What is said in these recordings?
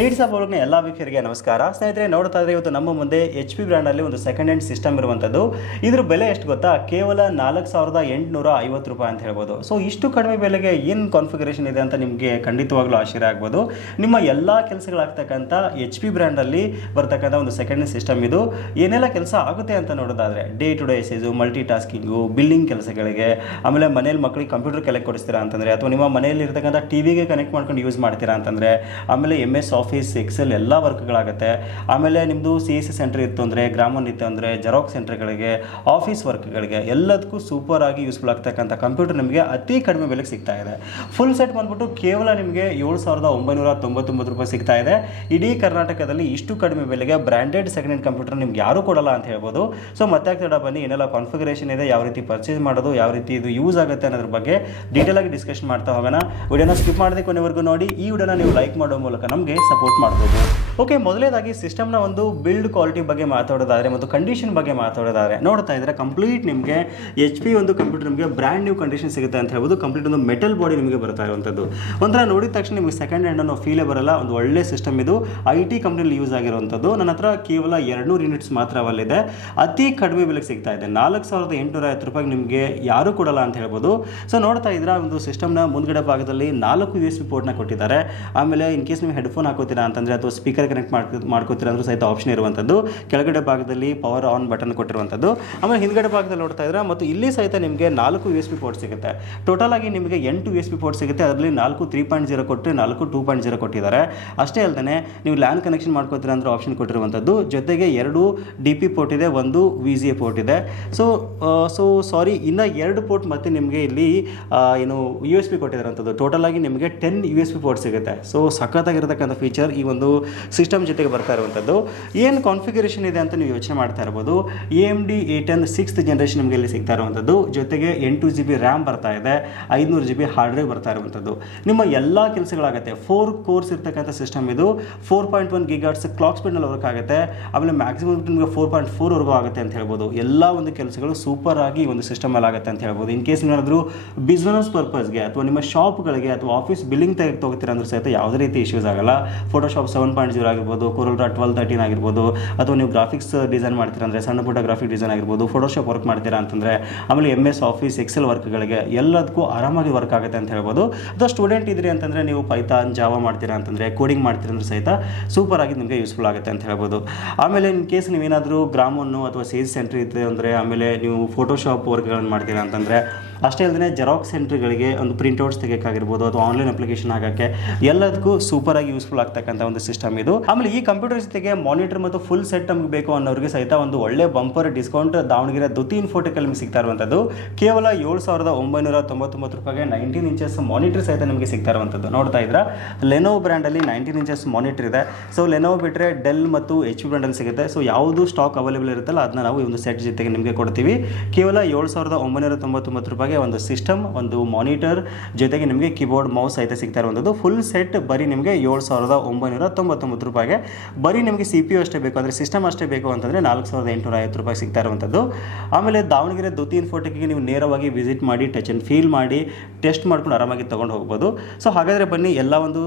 Needs of ಒಳಗಿನ ಎಲ್ಲ ವೀಕ್ಷರಿಗೆ ನಮಸ್ಕಾರ. ಸ್ನೇಹಿತರೆ, ನೋಡ್ತಾ ಇದ್ರೆ ಇವತ್ತು ನಮ್ಮ ಮುಂದೆ ಎಚ್ ಪಿ ಬ್ರ್ಯಾಂಡಲ್ಲಿ ಒಂದು ಸೆಕೆಂಡ್ ಹ್ಯಾಂಡ್ ಸಿಸ್ಟಮ್ ಇರುವಂಥದ್ದು ಇದ್ರ ಬೆಲೆ ಎಷ್ಟು ಗೊತ್ತಾ? ಕೇವಲ ನಾಲ್ಕು ಸಾವಿರದ ಎಂಟುನೂರ ಐವತ್ತು ರೂಪಾಯಿ ಅಂತ ಹೇಳ್ಬೋದು. ಸೊ ಇಷ್ಟು ಕಡಿಮೆ ಬೆಲೆಗೆ ಏನು ಕಾನ್ಫಿಗರೇಷನ್ ಇದೆ ಅಂತ ನಿಮಗೆ ಖಂಡಿತವಾಗ್ಲೂ ಆಶ್ಚರ್ಯ ಆಗ್ಬೋದು. ನಿಮ್ಮ ಎಲ್ಲ ಕೆಲಸಗಳಾಗ್ತಕ್ಕಂಥ ಎಚ್ ಪಿ ಬ್ರ್ಯಾಂಡಲ್ಲಿ ಬರ್ತಕ್ಕಂಥ ಒಂದು ಸೆಕೆಂಡ್ ಹ್ಯಾಂಡ್ ಸಿಸ್ಟಮ್ ಇದು. ಏನೆಲ್ಲ ಕೆಲಸ ಆಗುತ್ತೆ ಅಂತ ನೋಡೋದಾದ್ರೆ ಡೇ ಟು ಡೇ ಎಸೇಜು ಮಲ್ಟಿ ಟಾಸ್ಕಿಂಗು ಬಿಲ್ಲಿಂಗ್ ಕೆಲಸಗಳಿಗೆ, ಆಮೇಲೆ ಮನೇಲಿ ಮಕ್ಕಳಿಗೆ ಕಂಪ್ಯೂಟರ್ ಕಲೆಕ್ಟ್ ಕೊಡಿಸ್ತೀರಾ ಅಂತಂದರೆ, ಅಥವಾ ನಿಮ್ಮ ಮನೆಯಲ್ಲಿ ಇರ್ತಕ್ಕಂಥ ಟಿವಿಗೆ ಕನೆಕ್ಟ್ ಮಾಡ್ಕೊಂಡು ಯೂಸ್ ಮಾಡ್ತೀರಾ ಅಂತಂದರೆ, ಆಮೇಲೆ ಎಂ ಎಸ್ ಆಫೀಸ್ ಎಕ್ಸೆಲ್ ಎಲ್ಲ ವರ್ಕ್ಗಳಾಗುತ್ತೆ ಆಮೇಲೆ ನಿಮ್ಮದು ಸಿ ಎಸ್ ಸಿ ಸೆಂಟರ್ ಇತ್ತು ಅಂದರೆ ಗ್ರಾಮನ್ ಇತ್ತು ಅಂದರೆ ಜೆರಾಕ್ಸ್ ಸೆಂಟ್ರ್ಗಳಿಗೆ ಆಫೀಸ್ ವರ್ಕ್ಗಳಿಗೆ ಎಲ್ಲದಕ್ಕೂ ಸೂಪರ್ ಆಗಿ ಯೂಸ್ಫುಲ್ ಆಗ್ತಕ್ಕಂಥ ಕಂಪ್ಯೂಟರ್ ನಿಮಗೆ ಅತಿ ಕಡಿಮೆ ಬೆಲೆಗೆ ಸಿಗ್ತಾ ಇದೆ. ಫುಲ್ ಸೆಟ್ ಬಂದ್ಬಿಟ್ಟು ಕೇವಲ ನಿಮಗೆ ಏಳು ಸಾವಿರದ ಒಂಬೈನೂರ ತೊಂಬತ್ತೊಂಬತ್ತು ರೂಪಾಯಿ ಸಿಗ್ತಾ ಇದೆ. ಇಡೀ ಕರ್ನಾಟಕದಲ್ಲಿ ಇಷ್ಟು ಕಡಿಮೆ ಬೆಲೆಗೆ ಬ್ರ್ಯಾಂಡೆಡ್ ಸೆಕೆಂಡ್ ಹ್ಯಾಂಡ್ ಕಂಪ್ಯೂಟರ್ ನಿಮ್ಗೆ ಯಾರೂ ಕೊಡಲ್ಲ ಅಂತ ಹೇಳ್ಬೋದು. ಸೊ ಮತ್ತೆ ತಡ ಬನ್ನಿ, ಏನೆಲ್ಲ ಕಾನ್ಫಿಗರೇಷನ್ ಇದೆ, ಯಾವ ರೀತಿ ಪರ್ಚೇಸ್ ಮಾಡೋದು, ಯಾವ ರೀತಿ ಇದು ಯೂಸ್ ಆಗುತ್ತೆ ಅನ್ನೋದ್ರ ಬಗ್ಗೆ ಡೀಟೇಲ್ ಆಗಿ ಡಿಸ್ಕಷನ್ ಮಾಡ್ತಾ ಹೋಗೋಣ. ವಿಡಿಯೋನ ಸ್ಕಿಪ್ ಮಾಡದೆ ಕೊನೆವರೆಗೂ ನೋಡಿ. ಈ ವಿಡಿಯೋನ ನೀವು ಲೈಕ್ ಮಾಡೋ ಮೂಲಕ ನಮಗೆ ಸಪೋರ್ಟ್ ಮಾಡ್ಬೋದು. ಓಕೆ ಮೊದಲೇದಾಗಿ ಸಿಸ್ಟಮ್ನ ಒಂದು ಬಿಲ್ಡ್ ಕ್ವಾಲಿಟಿ ಬಗ್ಗೆ ಮಾತಾಡೋದಾದರೆ ಮತ್ತು ಕಂಡೀಷನ್ ಬಗ್ಗೆ ಮಾತಾಡೋದಾದರೆ ನೋಡ್ತಾ ಇದ್ದರೆ ಕಂಪ್ಲೀಟ್ ನಿಮಗೆ ಎಚ್ ಪಿ ಒಂದು ಕಂಪ್ಯೂಟರ್ ನಿಮಗೆ ಬ್ರ್ಯಾಂಡ್ ನ್ಯೂ ಕಂಡೀಷನ್ ಸಿಗುತ್ತೆ ಅಂತ ಹೇಳ್ಬೋದು. ಕಂಪ್ಲೀಟ್ ಒಂದು ಮೆಟಲ್ ಬಾಡಿ ನಿಮಗೆ ಬರ್ತಾ ಇರುವಂಥದ್ದು. ಒಂಥರ ನೋಡಿದ ತಕ್ಷಣ ನಿಮಗೆ ಸೆಕೆಂಡ್ ಹ್ಯಾಂಡ್ ಅನ್ನೋ ಫೀಲೇ ಬರಲ್ಲ. ಒಂದು ಒಳ್ಳೆ ಸಿಸ್ಟಮ್ ಇದು. ಐ ಟಿ ಕಂಪ್ನಿಲಿ ಯೂಸ್ ಆಗಿರುವಂಥದ್ದು. ನನ್ನ ಹತ್ರ ಕೇವಲ ಎರಡುನೂರು ಯೂನಿಟ್ಸ್ ಮಾತ್ರ ಅವಲ್ಲಿದೆ ಅತಿ ಕಡಿಮೆ ಬೆಲೆಗೆ ಸಿಗ್ತಾ ಇದೆ. ನಾಲ್ಕು ಸಾವಿರದ ಎಂಟುನೂರ ಐವತ್ತು ರೂಪಾಯಿ ನಿಮಗೆ ಯಾರೂ ಕೊಡಲ್ಲ ಅಂತ ಹೇಳ್ಬೋದು. ಸೊ ನೋಡ್ತಾ ಇದ್ರೆ ಒಂದು ಸಿಸ್ಟಮ್ನ ಮುಂದ್ಗಡೆ ಭಾಗದಲ್ಲಿ ನಾಲ್ಕು ಯು ಎಸ್ ಬಿ ಪೋರ್ಟ್ನ ಕೊಟ್ಟಿದ್ದಾರೆ. ಆಮೇಲೆ ಇನ್ ಕೇಸ್ ನೀವು ಹೆಡ್ಫೋನ್ ಹಾಕೋತೀರಾ ಅಂತಂದರೆ ಅಥವಾ ಸ್ಪೀಕರ್ ಕನೆಕ್ಟ್ ಮಾಡ್ಕೊ, ಮಾಡ್ಕೋತೀರಾ ಅಂದರೂ ಸಹಿತ ಆಪ್ಷನ್ ಇರುವಂಥದ್ದು. ಕೆಳಗಡೆ ಭಾಗದಲ್ಲಿ ಪವರ್ ಆನ್ ಬಟನ್ ಕೊಟ್ಟಿರುವಂಥದ್ದು. ಆಮೇಲೆ ಹಿಂದ್ಗಡೆ ಭಾಗದಲ್ಲಿ ನೋಡ್ತಾ ಇದ್ರೆ ಮತ್ತು ಇಲ್ಲಿ ಸಹಿತ ನಿಮಗೆ ನಾಲ್ಕು ಯು ಎಸ್ ಪಿ ಪೋರ್ಟ್ ಸಿಗುತ್ತೆ. ಟೋಟಲ್ ಆಗಿ ನಿಮಗೆ ಎಂಟು ಯು ಎಸ್ ಬಿ ಪೋರ್ಟ್ ಸಿಗುತ್ತೆ. ಅದರಲ್ಲಿ ನಾಲ್ಕು ತ್ರೀ ಪಾಯಿಂಟ್ ಜೀರೋ ಕೊಟ್ಟರೆ ನಾಲ್ಕು ಟೂ ಪಾಯಿಂಟ್ ಜೀರೋ ಕೊಟ್ಟಿದ್ದಾರೆ. ಅಷ್ಟೇ ಅಲ್ಲದೆ ನೀವು ಲ್ಯಾನ್ ಕನೆಕ್ಷನ್ ಮಾಡ್ಕೋತೀರಾ ಅಂದರೆ ಆಪ್ಷನ್ ಕೊಟ್ಟಿರುವಂಥದ್ದು. ಜೊತೆಗೆ ಎರಡು ಡಿ ಪಿ ಪೋರ್ಟ್ ಇದೆ, ಒಂದು ವಿ ಜಿ ಎ ಪೋರ್ಟ್ ಇದೆ. ಸೊ ಸೊ ಸಾರಿ ಇನ್ನು ಎರಡು ಪೋರ್ಟ್ ಮತ್ತೆ ನಿಮಗೆ ಇಲ್ಲಿ ಏನು ಯು ಎಸ್ ಪಿ ಕೊಟ್ಟಿರೋಂಥದ್ದು ಟೋಟಲ್ ಆಗಿ ನಿಮಗೆ ten U S B port ಸಿಗುತ್ತೆ. ಸೊ ಸಖತ್ತಾಗಿರ್ತಕ್ಕಂಥ ಫೀಚರ್ ಈ ಒಂದು ಸಿಸ್ಟಮ್ ಜೊತೆಗೆ ಬರ್ತಾ ಇರುವಂಥದ್ದು. ಏನು ಕಾನ್ಫಿಗರೇಷನ್ ಇದೆ ಅಂತ ನೀವು ಯೋಚನೆ ಮಾಡ್ತಾ ಇರ್ಬೋದು. A M D A ten sixth generation ನಿಮಗೆ ಇಲ್ಲಿ ಸಿಗ್ತಾ ಇರುವಂಥದ್ದು. ಜೊತೆಗೆ ಎಂಟು ಜಿ ಬಿ ರ್ಯಾಮ್ ಬರ್ತಾ ಇದೆ. ಐದುನೂರು ಜಿ ಬಿ ಹಾರ್ಡ್ ಡ್ರೈವ್ ಬರ್ತಾ ಇರುವಂಥದ್ದು. ನಿಮ್ಮ ಎಲ್ಲ ಕೆಲಸಗಳಾಗುತ್ತೆ. ಫೋರ್ ಕೋರ್ಸ್ ಇರ್ತಕ್ಕಂಥ ಸಿಸ್ಟಮ್ ಇದು. Four point one gigahertz clock ಸ್ಪೀಡ್ನಲ್ಲಿ work ಆಗುತ್ತೆ. ಆಮೇಲೆ ಮ್ಯಾಕ್ಸಿಮಮ್ ನಿಮಗೆ ಫೋರ್ ಪಾಯಿಂಟ್ ಫೋರ್ವರೆಗೂ ಆಗುತ್ತೆ ಅಂತ ಹೇಳ್ಬೋದು. ಎಲ್ಲ ಒಂದು ಕೆಲಸಗಳು ಸೂಪರ್ ಆಗಿ ಒಂದು ಸಿಸ್ಟಮ್ ಅಲ್ಲಿ ಆಗುತ್ತೆ ಅಂತ ಹೇಳ್ಬೋದು. ಇನ್ ಕೇಸ್ ಏನಾದರೂ ಬಿಸ್ನೆಸ್ ಪರ್ಪಸ್ಗೆ ಅಥವಾ ನಿಮ್ಮ ಶಾಪ್ಗಳಿಗೆ ಅಥವಾ ಆಫೀಸ್ ಬಿಲ್ಲಿಂಗ್ ತೆಗೆದು ತೊಗೋತೀರ ಅಂದ್ರೆ ಸಹಿತ ಯಾವುದೇ ರೀತಿ ಇಶ್ಯೂಸ್ ಆಗಲ್ಲ. ಫೋಟೋಶಾಪ್ ಸೆವೆನ್ ಪಾಯಿಂಟ್ ಜೀರೋ ಆಗಿರ್ಬೋದು ಕೊರೋಲ್ರಾ ಟ್ವೆಲ್ ತರ್ಟೀನ್ ಆಗಿರ್ಬೋದು, ಅಥವಾ ನೀವು ಗ್ರಾಫಿಕ್ಸ್ ಡಿಸೈನ್ ಮಾಡ್ತೀರಾ ಅಂದರೆ ಸಣ್ಣ ಪುಟ್ಟ ಗ್ರಾಫಿಕ್ ಡಿಸೈನ್ ಆಗಿರ್ಬೋದು ಫೋಟೋಶಾಪ್ ವರ್ಕ್ ಮಾಡ್ತೀರಾ ಅಂತಂದರೆ ಆಮೇಲೆ ಎಂ ಎಸ್ ಆಫೀಸ್ ಎಕ್ಸೆಲ್ ವರ್ಕ್ಗಳಿಗೆ ಎಲ್ಲದಕ್ಕೂ ಆರಾಮಾಗಿ ವರ್ಕ್ ಆಗುತ್ತೆ ಅಂತ ಹೇಳ್ಬೋದು. ಅಥವಾ ಸ್ಟೂಡೆಂಟ್ ಇದ್ರಿ ಅಂತಂದರೆ ನೀವು ಪೈಥಾನ್ ಜಾವ ಮಾಡ್ತೀರಾ ಅಂತಂದರೆ ಕೋಡಿಂಗ್ ಮಾಡ್ತೀರಾ ಅಂದ್ರೆ ಸಹಿತ ಸೂಪರ್ ಆಗಿ ನಿಮಗೆ ಯೂಸ್ಫುಲ್ ಆಗುತ್ತೆ ಅಂತ ಹೇಳ್ಬೋದು. ಆಮೇಲೆ ಇನ್ ಕೇಸ್ ನೀವೇನಾದರೂ ಗ್ರಾಮನ್ನು ಅಥವಾ ಸೇಲ್ಸ್ ಸೆಂಟ್ರ್ ಇದ್ದರೆ ಅಂದರೆ ಆಮೇಲೆ ನೀವು ಫೋಟೋಶಾಪ್ ವರ್ಕ್ಗಳನ್ನು ಮಾಡ್ತೀರಾ ಅಂತಂದರೆ ಅಷ್ಟೇ ಅಲ್ಲದೆ ಜೆರಾಕ್ಸ್ ಸೆಂಟ್ರ್ಗಳಿಗೆ ಒಂದು ಪ್ರಿಂಟ್ಔಟ್ಸ್ ತೆಗೆಯೋಕ್ಕಾಗಿರ್ಬೋದು ಅಥವಾ ಆನ್ಲೈನ್ ಅಪ್ಲಿಕೇಶನ್ ಆಗೋಕ್ಕೆ ಎಲ್ಲದಕ್ಕೂ ಸೂಪರ್ ಆಗಿ ಯೂಸ್ಫುಲ್ ಆಗ್ತಕ್ಕಂಥ ಒಂದು ಸಿಸ್ಟಮ್ ಇದು. ಆಮೇಲೆ ಈ ಕಂಪ್ಯೂಟರ್ ಜೊತೆಗೆ ಮಾನಿಟರ್ ಮತ್ತು ಫುಲ್ ಸೆಟ್ ನಮಗೆ ಬೇಕು ಅನ್ನೋರಿಗೆ ಸಹಿತ ಒಂದು ಒಳ್ಳೆ ಬಂಪರ್ ಡಿಸ್ಕೌಂಟ್ ದಾವಣಗೆರೆ ದುತಿ ಇನ್ಫೋಟೆಕಲ್ ನಿಮಗೆ ಸಿಗ್ತಾ ಇರುವಂಥದ್ದು ಕೇವಲ ಏಳು ಸಾವಿರದ ಒಂಬೈನೂರ ತೊಂಬತ್ತೊಂಬತ್ತು ರೂಪಾಯಿಗೆ ನೈನ್ಟೀನ್ ಇಂಚಸ್ ಮಾನಿಟರ್ ಸಹಿತ ನಿಮಗೆ ಸಿಗ್ತಾ ಇರುವಂಥದ್ದು ನೋಡ್ತಾ ಇದ್ರ ಲೆನೋ ಬ್ರ್ಯಾಂಡಲ್ಲಿ ನೈನ್ಟೀನ್ ಇಂಚಸ್ ಮಾನಿಟರ್ ಇದೆ. ಸೊ ಲೆನೋ ಬಿಟ್ಟರೆ ಡೆಲ್ ಮತ್ತು ಎಚ್ ಪಿ ಬ್ರ್ಯಾಂಡಲ್ಲಿ ಸಿಗುತ್ತೆ. ಸೊ ಯಾವುದು ಸ್ಟಾಕ್ ಅವೈಲೇಬಲ್ ಇರುತ್ತಲ್ಲ ಅದನ್ನ ನಾವು ಈ ಒಂದು ಸೆಟ್ ಜೊತೆಗೆ ನಿಮಗೆ ಕೊಡ್ತೀವಿ. ಕೇವಲ ಏಳು ಸಾವಿರದ ಒಂಬೈನೂರ ತೊಂಬತ್ತೊಂಬತ್ತು ರೂಪಾಯಿಗೆ ಒಂದು ಸಿಸ್ಟಮ್, ಒಂದು ಮಾನಿಟರ್ ಜೊತೆಗೆ ನಿಮಗೆ ಕೀಬೋರ್ಡ್ ಮೌಸ್ ಐತೆ ಸಿಗ್ತಾ ಇರುವಂಥದ್ದು. ಫುಲ್ ಸೆಟ್ ಬರೀ ನಿಮಗೆ ಏಳು ಸಾವಿರದ ಒಂಬೈನೂರ ತೊಂಬತ್ತೊಂಬತ್ತು ರೂಪಾಯಿಗೆ. ಬರೀ ನಿಮಗೆ ಸಿ ಪಿ ಯು ಅಷ್ಟೇ ಬೇಕು, ಅಂದರೆ ಸಿಸ್ಟಮ್ ಅಷ್ಟೇ ಬೇಕು ಅಂತಂದರೆ ನಾಲ್ಕು ಸಾವಿರದ ಎಂಟುನೂರ ಐವತ್ತು ರೂಪಾಯಿ ಸಿಗ್ತಾ ಇರುವಂಥದ್ದು. ಆಮೇಲೆ ದಾವಣಗೆರೆ ದುತಿ ಇನ್ಫೋಟೆಕ್ಗೆ ನೀವು ನೇರವಾಗಿ ವಿಸಿಟ್ ಮಾಡಿ ಟಚ್ ಆ್ಯಂಡ್ ಫೀಲ್ ಮಾಡಿ ಟೆಸ್ಟ್ ಮಾಡ್ಕೊಂಡು ಆರಾಮಾಗಿ ತೊಗೊಂಡು ಹೋಗ್ಬೋದು. ಸೊ ಹಾಗಾದರೆ ಬನ್ನಿ, ಎಲ್ಲ ಒಂದು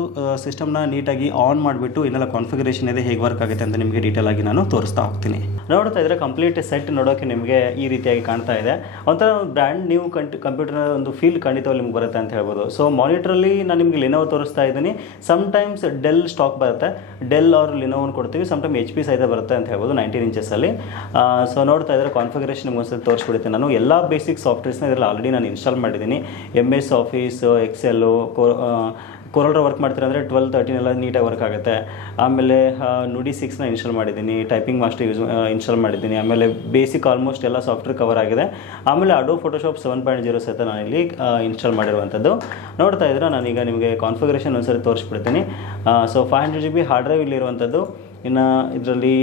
ಸಿಸ್ಟಮ್ನ ನೀಟಾಗಿ ಆನ್ ಮಾಡಿಬಿಟ್ಟು ಇನ್ನೆಲ್ಲ ಕಾನ್ಫಿಗರೇಷನ್ ಇದೆ, ಹೇಗೆ ವರ್ಕ್ ಆಗುತ್ತೆ ಅಂತ ನಿಮಗೆ ಡೀಟೇಲ್ ಆಗಿ ನಾನು ತೋರಿಸ್ತಾ ಹೋಗ್ತೀನಿ. ನೋಡ್ತಾ ಇದ್ರೆ ಕಂಪ್ಲೀಟ್ ಸೆಟ್ ನೋಡೋಕೆ ನಿಮಗೆ ಈ ರೀತಿಯಾಗಿ ಕಾಣ್ತಾ ಇದೆ. ಒಂಥರ ಬ್ರ್ಯಾಂಡ್ ನ್ಯೂ ಕಂಟ್ ಕಂಪ್ಯೂಟರ್ನ ಒಂದು ಫೀಲ್ ಖಂಡಿತವಾಗಿ ನಿಮ್ಗೆ ಬರುತ್ತೆ ಅಂತ ಹೇಳ್ಬೋದು. ಸೊ ಮಾನಿಟ್ರಲ್ಲಿ ನಾನು ನಿಮಗೆ ಲಿನೋವ್ ತೋರಿಸ್ತಾ ಇದ್ದೀನಿ. ಸಮ್ಟೈಮ್ಸ್ ಡೆಲ್ ಸ್ಟಾಕ್ ಬರುತ್ತೆ. ಡೆಲ್ ಆರ್ ಲಿನೋವನ್ನು ಕೊಡ್ತೀವಿ. ಸಮ್ಟೈಮ್ ಎಚ್ ಪಿ ಸಹಿತ ಬರುತ್ತೆ ಅಂತ ಹೇಳ್ಬೋದು ನೈನ್ಟೀನ್ ಇಂಚಸಲ್ಲಿ ಸೊ ನೋಡ್ತಾ ಇದ್ರೆ ಕಾನ್ಫಿಗರೇಷನ್ ಒಂದ್ಸಲ ತೋರಿಸ್ಬಿಡ್ತೀನಿ ನಾನು ಎಲ್ಲ ಬೇಸಿಕ್ ಸಾಫ್ಟ್ವೇರ್ಸ್ನ ಇದರಲ್ಲಿ ಆಲ್ರೆಡಿ ನಾನು ಇನ್ಸ್ಟಾಲ್ ಮಾಡಿದ್ದೀನಿ. ಎಂ ಎಸ್ ಆಫೀಸ್ ಎಕ್ಸೆಲ್ಲು ಕೊರೋಲ್ರ ವರ್ಕ್ ಮಾಡ್ತೀರಾ ಅಂದರೆ ಟ್ವೆಲ್ ತರ್ಟೀನ್ ಎಲ್ಲ ನೀಟಾಗಿ ವರ್ಕ್ ಆಗುತ್ತೆ. ಆಮೇಲೆ ನುಡಿ ಸಿಕ್ಸ್ನ ಇನ್ಸ್ಟಾಲ್ ಮಾಡಿದ್ದೀನಿ ಟೈಪಿಂಗ್ ಮಾಸ್ಟರ್ ಯೂಸ್ ಇನ್ಸ್ಟಾಲ್ ಮಾಡಿದ್ದೀನಿ. ಆಮೇಲೆ ಬೇಸಿಕ್ ಆಲ್ಮೋಸ್ಟ್ ಎಲ್ಲ ಸಾಫ್ಟ್ವೇರ್ ಕವರ್ ಆಗಿದೆ. ಆಮೇಲೆ Adobe Photoshop seven point zero ಸಹಿತ ಇಲ್ಲಿ ಇನ್ಸ್ಟಾಲ್ ಮಾಡಿರುವಂಥದ್ದು. ನೋಡ್ತಾ ಇದ್ರೆ ನಾನೀಗ ನಿಮಗೆ ಕಾನ್ಫಿಗರೇಷನ್ ಒಂದ್ಸರಿ ತೋರಿಸ್ಬಿಡ್ತೀನಿ. So five hundred G B hard drive ಇಲ್ಲಿರುವಂಥದ್ದು. ಇನ್ನು ಇದರಲ್ಲಿ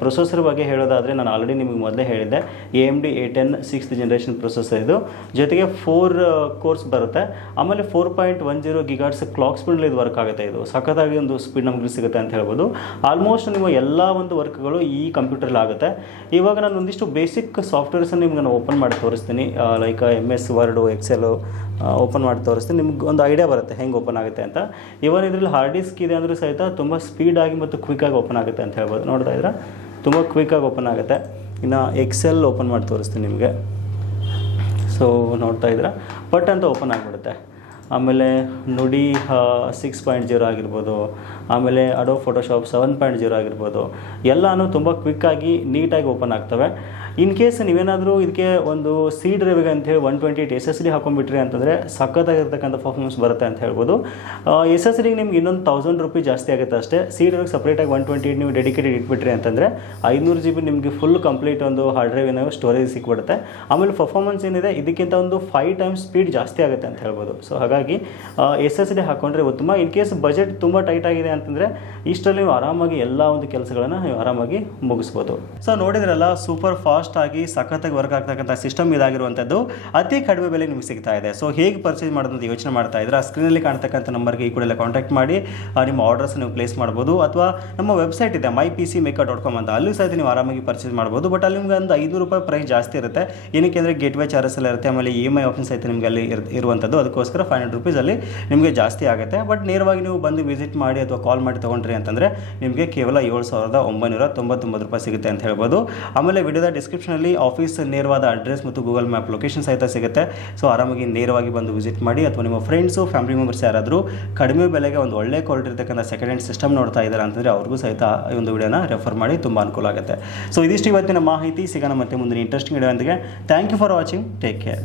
ಪ್ರೊಸೆಸರ್ ಬಗ್ಗೆ ಹೇಳೋದಾದರೆ ನಾನು ಆಲ್ರೆಡಿ ನಿಮಗೆ ಮೊದಲೇ ಹೇಳಿದ್ದೆ. A M D A ten sixth generation processor ಇದು. ಜೊತೆಗೆ ಫೋರ್ ಕೋರ್ಸ್ ಬರುತ್ತೆ. ಆಮೇಲೆ four point one zero gigahertz clock ಸ್ಪೀಡಲ್ಲಿ ಇದು ವರ್ಕ್ ಆಗುತ್ತೆ ಇದು. ಸಖತ್ತಾಗಿ ಒಂದು ಸ್ಪೀಡ್ ನಮಗೆ ಸಿಗುತ್ತೆ ಅಂತ ಹೇಳ್ಬೋದು. ಆಲ್ಮೋಸ್ಟ್ ನಿಮ್ಮ ಎಲ್ಲ ಒಂದು ವರ್ಕ್ಗಳು ಈ ಕಂಪ್ಯೂಟರಲ್ಲಿ ಆಗುತ್ತೆ. ಇವಾಗ ನಾನು ಒಂದಿಷ್ಟು ಬೇಸಿಕ್ ಸಾಫ್ಟ್ವೇರ್ಸನ್ನು ನಿಮ್ಗೆ ನಾನು ಓಪನ್ ಮಾಡಿ ತೋರಿಸ್ತೀನಿ. Like M S Word Excel open ಮಾಡಿ ತೋರಿಸ್ತೀನಿ. ನಿಮ್ಗೆ ಒಂದು ಐಡಿಯಾ ಬರುತ್ತೆ ಹೆಂಗೆ ಓಪನ್ ಆಗುತ್ತೆ ಅಂತ. ಇವನ್ ಇದರಲ್ಲಿ ಹಾರ್ಡ್ ಡಿಸ್ಕ್ ಇದೆ ಅಂದರೂ ಸಹಿತ ತುಂಬ ಸ್ಪೀಡಾಗಿ ಮತ್ತು ಕ್ವಿಕ್ಕಾಗಿ ಓಪನ್ ಆಗುತ್ತೆ ಅಂತ ಹೇಳ್ಬೋದು. ನೋಡ್ತಾ ಇದ್ರೆ? ತುಂಬ ಕ್ವಿಕ್ಕಾಗಿ ಓಪನ್ ಆಗುತ್ತೆ. ಇನ್ನು ಎಕ್ಸೆಲ್ ಓಪನ್ ಮಾಡಿ ತೋರಿಸ್ತೀನಿ ನಿಮಗೆ. ಸೊ ನೋಡ್ತಾ ಇದ್ರೆ? ಬಟ್ ಅಂತ ಓಪನ್ ಆಗಿಬಿಡುತ್ತೆ. ಆಮೇಲೆ ನುಡಿ ಸಿಕ್ಸ್ ಪಾಯಿಂಟ್ ಜೀರೋ ಆಗಿರ್ಬೋದು. ಆಮೇಲೆ Adobe Photoshop seven point zero ಆಗಿರ್ಬೋದು. ಎಲ್ಲನೂ ತುಂಬ ಕ್ವಿಕ್ಕಾಗಿ ನೀಟಾಗಿ ಓಪನ್ ಆಗ್ತವೆ. ಇನ್ ಕೇಸ್ ನೀವೇನಾದರೂ ಇದಕ್ಕೆ ಒಂದು ಸಿ ಡ್ರೈವಿಗೆ ಅಂತೇಳಿ one twenty eight S S D ಹಾಕೊಂಡ್ಬಿಟ್ರಿ ಅಂತಂದರೆ ಸಖತ್ತಾಗಿರ್ತಕ್ಕಂಥ ಪರ್ಫಾರ್ಮೆನ್ಸ್ ಬರುತ್ತೆ ಅಂತ ಹೇಳ್ಬೋದು. ಎಸ್ ಎಸ್ ಡಿಗೆ ನಿಮ್ಗೆ ಇನ್ನೊಂದು ತೌಸಂಡ್ ರುಪೀಸ್ ಜಾಸ್ತಿ ಆಗುತ್ತೆ ಅಷ್ಟೇ. ಸಿ ಡ್ರೈವಿಗೆ ಸಪ್ರೇಟಾಗಿ ಒನ್ ಟ್ವೆಂಟಿ ಏಟ್ ನೀವು ಡೆಡಿಕೇಟೆಡ್ ಇಟ್ಬಿಟ್ರಿ ಅಂತಂದರೆ ಐನೂರು ಜಿ ಬಿ ನಿಮಗೆ ಫುಲ್ ಕಂಪ್ಲೀಟ್ ಒಂದು ಹಾರ್ಡ್ ಡ್ರೈವ್ ಸ್ಟೋರೇಜ್ ಸಿಕ್ಬಿಡುತ್ತೆ. ಆಮೇಲೆ ಪರ್ಫಾರ್ಮೆನ್ಸ್ ಏನಿದೆ, ಇದಕ್ಕಿಂತ ಒಂದು ಫೈವ್ ಟೈಮ್ಸ್ ಸ್ಪೀಡ್ ಜಾಸ್ತಿ ಆಗುತ್ತೆ ಅಂತ ಹೇಳ್ಬೋದು. ಸೊ ಹಾಗಾಗಿ ಎಸ್ ಎಸ್ ಡಿ ಹಾಕೊಂಡ್ರೆ ಉತ್ತಮ ಇನ್ ಕೇಸ್ ಬಜೆಟ್ ತುಂಬ ಟೈಟ್ ಆಗಿದೆ ಅಂತಂದರೆ ಇಷ್ಟರಲ್ಲಿ ನೀವು ಆರಾಮಾಗಿ ಎಲ್ಲ ಒಂದು ಕೆಲಸಗಳನ್ನು ನೀವು ಆರಾಮಾಗಿ ಮುಗಿಸ್ಬೋದು. ಸೊ ನೋಡಿದ್ರಲ್ಲ ಸೂಪರ್ ಫಾಸ್ಟ್ ಆಗಿ ಸಖತ್ತಾಗಿ ವರ್ಕ್ ಆಗ್ತಕ್ಕಂಥ ಸಿಸ್ಟಮ್ ಇದಾಗಿರುವಂಥದ್ದು ಅತಿ ಕಡಿಮೆ ಬೆಲೆ ನಿಮಗೆ ಸಿಗ್ತಾ ಇದೆ. ಸೊ ಹೇಗೆ ಪರ್ಚೇಸ್ ಮಾಡೋದಂತ ಯೋಚನೆ ಮಾಡ್ತಾ ಇದ್ರೆ ಆ ಸ್ಕ್ರೀನಲ್ಲಿ ಕಾಣ್ತಕ್ಕಂಥ ನಂಬರ್ಗೆ ಈ ಕೂಡಲೇ ಕಾಂಟ್ಯಾಕ್ಟ್ ಮಾಡಿ ನಿಮ್ಮ ಆರ್ಡರ್ಸ್ ನೀವು ಪ್ಲೇಸ್ ಮಾಡ್ಬೋದು ಅಥವಾ ನಮ್ಮ ವೆಬ್ಸೈಟ್ ಇದೆ my P C maker dot com ಅಂತ. ಅಲ್ಲಿ ಸಹಿತ ನೀವು ಆರಾಮಾಗಿ ಪರ್ಚೇಸ್ ಮಾಡ್ಬೋದು. ಬಟ್ ಅಲ್ಲಿ ನಿಮಗೆ ಒಂದು ಐನೂರು ರೂಪಾಯಿ ಪ್ರೈಸ್ ಜಾಸ್ತಿ ಇರುತ್ತೆ. ಏನಕ್ಕೆ ಅಂದರೆ ಗೇಟ್ ವೇ ಚಾರ್ಜಸ್ ಎಲ್ಲ ಇರುತ್ತೆ. ಆಮೇಲೆ ಇ ಎಂ ಐ ಆಪ್ಷನ್ ಸಹಿತ ನಿಮಗೆ ಅಲ್ಲಿ ಇರ್- ಇರುವಂಥದ್ದು. ಅದಕ್ಕೋಸ್ಕರ ಫೈವ್ ಹಂಡ್ರೆಡ್ ರುಪೀಸ್ ಅಲ್ಲಿ ನಿಮಗೆ ಜಾಸ್ತಿ ಆಗುತ್ತೆ. ಬಟ್ ನೇರವಾಗಿ ನೀವು ಬಂದು ವಿಸಿಟ್ ಮಾಡಿ ಅಥವಾ ಕಾಲ್ ಮಾಡಿ ತೊಗೊಂಡ್ರಿ ಅಂತಂದರೆ ನಿಮಗೆ ಕೇವಲ ಏಳು ಸಾವಿರದ ಒಂಬೈನೂರ ತೊಂಬತ್ತೊಂಬತ್ತು ರೂಪಾಯಿ ಸಿಗುತ್ತೆ ಅಂತ ಹೇಳ್ಬೋದು. ಆಮೇಲೆ ವಿಡಿಯೋದ ಡಿಸ್ಕ್ರಿಪ್ಷನಲ್ಲಿ ಆಫೀಸ್ ನೇರವಾದ ಅಡ್ರೆಸ್ ಮತ್ತು ಗೂಗಲ್ ಮ್ಯಾಪ್ ಲೊಕೇಶನ್ ಸಹಿತ ಸಿಗುತ್ತೆ. ಸೊ ಆರಾಮಾಗಿ ನೇರವಾಗಿ ಬಂದು ವಿಸಿಟ್ ಮಾಡಿ ಅಥವಾ ನಿಮ್ಮ ಫ್ರೆಂಡ್ಸು ಫ್ಯಾಮಿಲಿ ಮೆಂಬರ್ಸ್ ಯಾರಾದರೂ ಕಡಿಮೆ ಬೆಲೆಗೆ ಒಂದು ಒಳ್ಳೆ ಕ್ವಾಲಿಟಿ ಇರತಕ್ಕಂಥ ಸೆಕೆಂಡ್ ಹ್ಯಾಂಡ್ ಸಿಸ್ಟಮ್ ನೋಡ್ತಾ ಇದ್ದಾರೆ ಅಂತಂದರೆ ಅವ್ರಿಗೂ ಸಹಿತ ಈ ಒಂದು ವಿಡಿಯೋನ ರೆಫರ್ ಮಾಡಿ ತುಂಬ ಅನುಕೂಲ ಆಗುತ್ತೆ. ಸೊ ಇದಿಷ್ಟು ಇವತ್ತಿನ ಮಾಹಿತಿ. ಸಿಗೋಣ ಮತ್ತೆ ಮುಂದಿನ interesting video thank you for watching take care